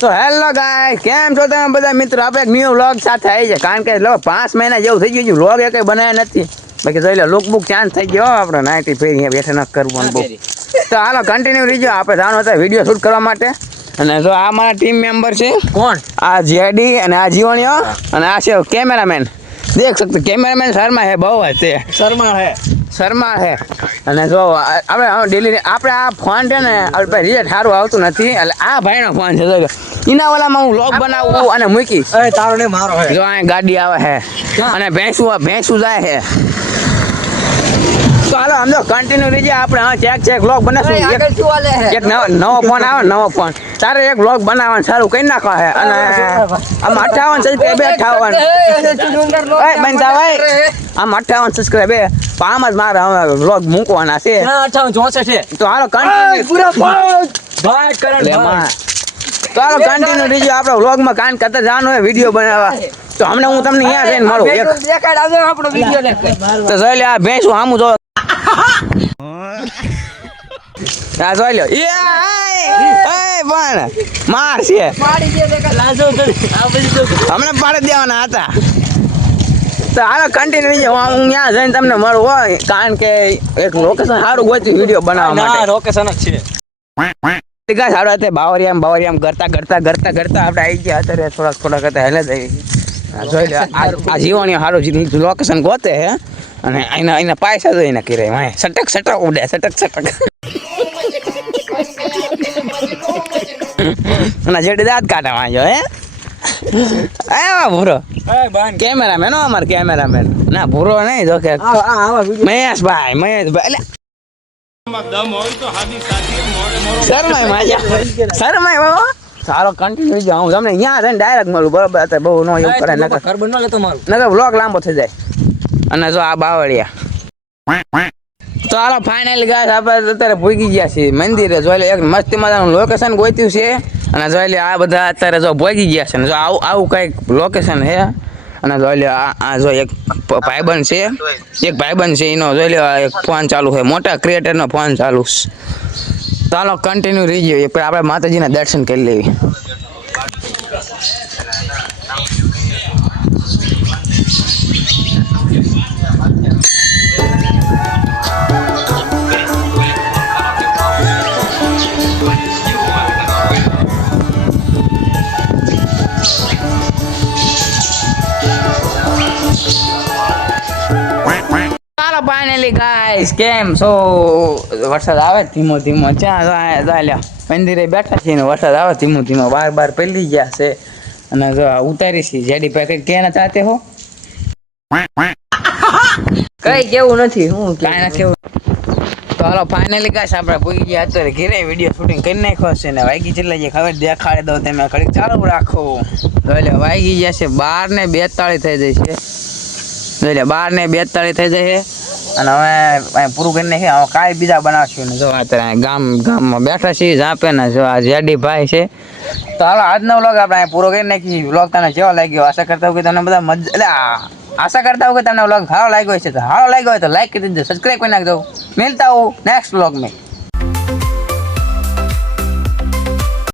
તો હેલો ગાય, કેમ છો તમે બધા મિત્રો? આપણે એક ન્યૂ વ્લોગ સાથે આવી છે, કારણ કે લો 5 મહિના જેવું થઈ ગયું વ્લોગ એ કંઈ બનાવ્યા નથી. બાકી જોઈ લો લુક બુક ચાન્સ થઈ ગયો આપણે નાઇટી ફેરી અહીંયા બેઠા ન કરવું બહુ. તો હાલો કન્ટિન્યુ રહીજો, આપણે જાણો હતા વિડીયો શૂટ કરવા માટે. અને જો આ મારા ટીમ મેમ્બર છે. કોણ? આ જેડી અને આ જીવણીઓ અને આ છે કેમેરામેન. દેખ सकते कैमरामैन शर्मा है, બહુ હશે શર્મા હે. અને જો આપણે ડેલી આપણે આ ફોન છે ને આપણે રિઝલ્ટ સારું આવતું નથી, એટલે આ ભાઈનો ફોન છે. જો એના વાલામાં હું વ્લોગ બનાવું અને મૂકીશ. તારો ને મારો હે. જો આ ગાડી આવે છે અને ભેંસું જાય છે. તો હાલો આમ તો કન્ટિન્યુ રહીએ આપણે. હા ચેક વ્લોગ બનાવશું. એક નવો ફોન આવે, નવો ફોન તારે એક વ્લોગ બનાવવાનું સારું કરી નાખો છે. અને આમ 58 સબસ્ક્રાઇબ 58 બનતા હોય આમ 58 સબસ્ક્રાઇબ આમ જ મારે વ્લોગ મૂકવાના છે. 58 છે. તો હાલો કન્ટિન્યુ તો હાલો કન્ટિન્યુ રહીએ આપણે વ્લોગમાં. કાન કરતા જવાનું હોય વિડીયો બનાવવા. તો હમણાં હું તમને અહીંયા જઈને મળું. આપણો વિડિયો તો જોઈ લે આ ભેંસું આમું જો આ જોઈ લો. પણ માર છે હમણાં પાડી દેવાના હતા. તો હાલો કન્ટિન્યુ રહીએ. હું ત્યાં જઈને તમને મળું હોય, કારણ કે એક લોકેશન સારું ગોત્યું વિડીયો બનાવવા માટે. લોકેશન જ છે. સારું હતા. બાવરિયામ કરતા આપણે આવી ગયા. અત્યારે થોડાક હતા હેલે થઈ. જોઈ લે આ જીવણીઓ સારું લોકેશન ગોતે હે. અને એના પૈસા તો એને કરે સટક ઉડે સટક. અને જેડી દાંત કાઢા વાંચો હે ભૂરો કેમેરામેન. અમારે કેમેરામેન ના ભૂરો નહીં. જો કે મહેશભાઈ એટલે શરમાય બાબા. સારો કન્ટિન્યુ જાઉં હું તમને અહીંયા જઈને ડાયરેક્ટ મળું. બરોબર અત્યારે બહુ નો એવું કરે નકર બ્લોગ લાંબો થઈ જાય. અને જો આ બાવળિયા. તો હાલો ફાઇનલી ગાઈસ આપણે અત્યારે ભૂગી ગયા છીએ મંદિરે. જોઈ લે એક મસ્તી મજાનું લોકેશન ગોત્યું છે. અને જોઈ લે આ બધા અત્યારે જો ભોગી ગયા છે. ને જો આવું કંઈક લોકેશન છે. અને જોઈ લે આ જો એક ભાઈબંધ છે એનો જોઈ લે એક ફોન ચાલુ છે. મોટા ક્રિએટરનો ફોન ચાલુ છે. ચાલો કન્ટિન્યુ રહી ગયો. આપણે માતાજીના દર્શન કરી લેવી. ફાઇનલી ગાઈસ કેમ છો? વરસાદ આવે ધીમો ચાલ્યા મંદિરે બેઠા છીએ ને વરસાદ આવે ધીમો બાર પડી ગયા છે. અને જો ઉતારી છે જેડી પેકેટ કેના ચાહતે હો કઈ કેવું નથી. હું કાંઈ ના કેવું. તો હાલો ફાઇનલી ગાઈસ આપણે પૂગી ગયા. અત્યારે ઘરે વિડીયો શૂટિંગ કરી નાખ્યો છે. ને વાગી જેટલા જે ખબર દેખાડી દઉં તમે ઘડીક ચાલુ રાખો. એટલે વાગી ગયા છે 12:42 થઈ જાય છે. એટલે 12:42 થઈ જાય છે. અને હવે પૂરું કરી નાખીએ. હવે કાંઈ બીજા બનાવશું ને જો અત્યારે ગામમાં બેઠા છીએ જાપે ને જો આ જેડી ભાઈ છે. તો હાલો આજનો વ્લોગ આપણે પૂરો કરી નાખીએ. વ્લોગ તમને કેવો લાગ્યો? આશા કરતા હું કે તમને બધા આશા કરતા હું કે તમને વ્લોગ સારો લાગ્યો છે. તો સારો લાગ્યો હોય તો લાઈક કરી દેજો, સબસ્ક્રાઈબ કરી નાખજો. મિલતા હું નેક્સ્ટ વ્લોગ में.